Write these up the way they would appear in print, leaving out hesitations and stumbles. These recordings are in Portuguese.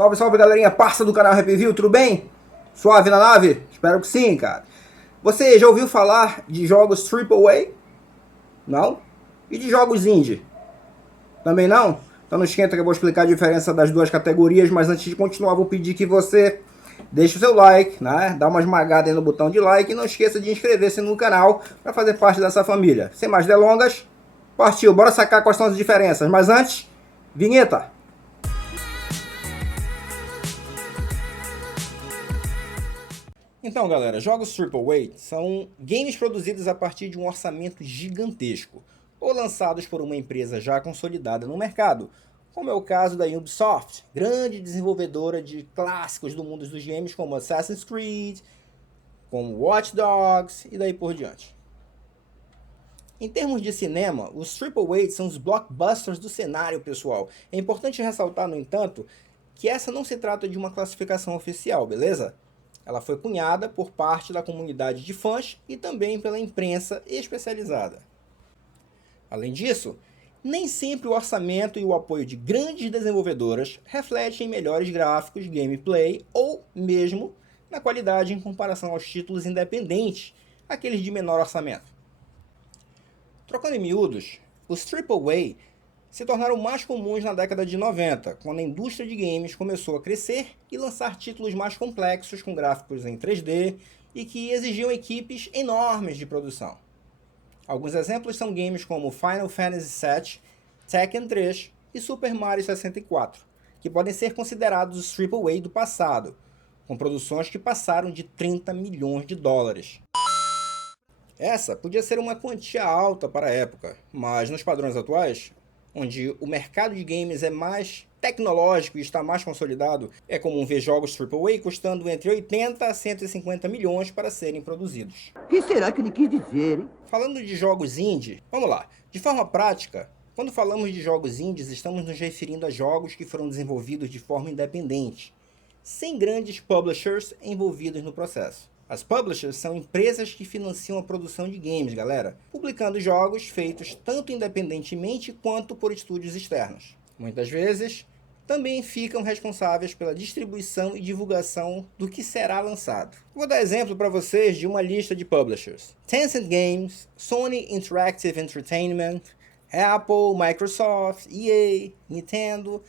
Salve, salve galerinha, parça do canal Rap View, tudo bem? Suave na nave? Espero que sim, cara. Você já ouviu falar de jogos AAA? Não? E de jogos indie? Também não? Então não esquenta que eu vou explicar a diferença das duas categorias, mas antes de continuar vou pedir que você deixe o seu like, né? Dá uma esmagada aí no botão de like e não esqueça de inscrever-se no canal para fazer parte dessa família. Sem mais delongas, partiu, bora sacar quais são as diferenças. Mas antes, vinheta! Então, galera, jogos AAA são games produzidos a partir de um orçamento gigantesco, ou lançados por uma empresa já consolidada no mercado, como é o caso da Ubisoft, grande desenvolvedora de clássicos do mundo dos games como Assassin's Creed, como Watch Dogs e daí por diante. Em termos de cinema, os AAA são os blockbusters do cenário, pessoal. É importante ressaltar, no entanto, que essa não se trata de uma classificação oficial, beleza? Ela foi cunhada por parte da comunidade de fãs e também pela imprensa especializada. Além disso, nem sempre o orçamento e o apoio de grandes desenvolvedoras refletem em melhores gráficos, gameplay ou mesmo na qualidade em comparação aos títulos independentes, aqueles de menor orçamento. Trocando em miúdos, os AAA se tornaram mais comuns na década de 90, quando a indústria de games começou a crescer e lançar títulos mais complexos com gráficos em 3D e que exigiam equipes enormes de produção. Alguns exemplos são games como Final Fantasy VII, Tekken 3 e Super Mario 64, que podem ser considerados os AAA do passado, com produções que passaram de 30 milhões de dólares. Essa podia ser uma quantia alta para a época, mas nos padrões atuais, onde o mercado de games é mais tecnológico e está mais consolidado, é comum ver jogos AAA custando entre 80 a 150 milhões para serem produzidos. O que será que ele quis dizer, hein? Falando de jogos indie, vamos lá. De forma prática, quando falamos de jogos indies, estamos nos referindo a jogos que foram desenvolvidos de forma independente, sem grandes publishers envolvidos no processo. As publishers são empresas que financiam a produção de games, galera, publicando jogos feitos tanto independentemente quanto por estúdios externos. Muitas vezes, também ficam responsáveis pela distribuição e divulgação do que será lançado. Vou dar exemplo para vocês de uma lista de publishers: Tencent Games, Sony Interactive Entertainment, Apple, Microsoft, EA, Nintendo,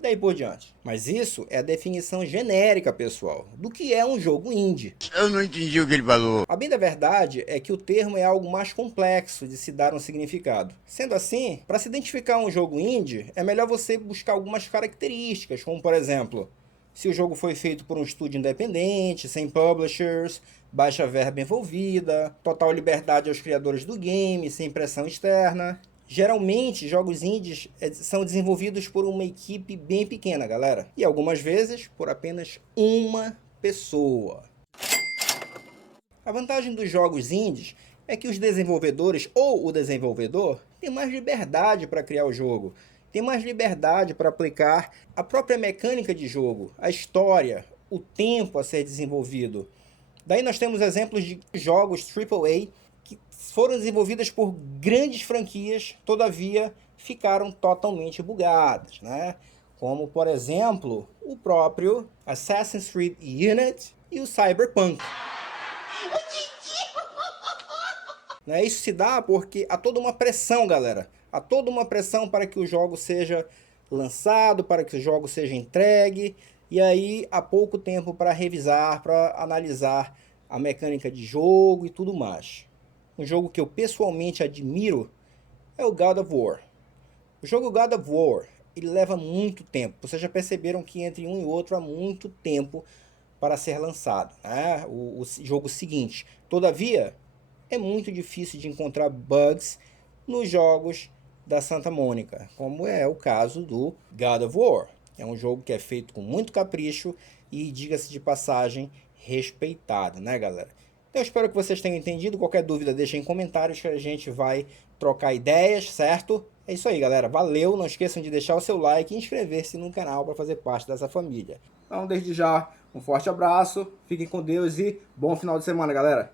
daí por diante. Mas isso é a definição genérica, pessoal, do que é um jogo indie. Eu não entendi o que ele falou. A bem da verdade é que o termo é algo mais complexo de se dar um significado. Sendo assim, para se identificar um jogo indie, é melhor você buscar algumas características, como por exemplo, se o jogo foi feito por um estúdio independente, sem publishers, baixa verba envolvida, total liberdade aos criadores do game, sem pressão externa. Geralmente, jogos indies são desenvolvidos por uma equipe bem pequena, galera. E algumas vezes, por apenas uma pessoa. A vantagem dos jogos indies é que os desenvolvedores ou o desenvolvedor tem mais liberdade para criar o jogo. Tem mais liberdade para aplicar a própria mecânica de jogo, a história, o tempo a ser desenvolvido. Daí nós temos exemplos de jogos AAA que foram desenvolvidas por grandes franquias, todavia ficaram totalmente bugadas, né? Como, por exemplo, o próprio Assassin's Creed Unity e o Cyberpunk. Isso se dá porque há toda uma pressão, galera. Há toda uma pressão para que o jogo seja lançado, para que o jogo seja entregue, e aí há pouco tempo para revisar, para analisar a mecânica de jogo e tudo mais. Um jogo que eu pessoalmente admiro é o God of War. O jogo God of War, ele leva muito tempo. Vocês já perceberam que entre um e outro há muito tempo para ser lançado, né? O jogo seguinte. Todavia, é muito difícil de encontrar bugs nos jogos da Santa Mônica, como é o caso do God of War. É um jogo que é feito com muito capricho e, diga-se de passagem, respeitado, né, galera? Eu espero que vocês tenham entendido. Qualquer dúvida, deixem em comentários que a gente vai trocar ideias, certo? É isso aí, galera. Valeu. Não esqueçam de deixar o seu like e inscrever-se no canal para fazer parte dessa família. Então, desde já, um forte abraço. Fiquem com Deus e bom final de semana, galera.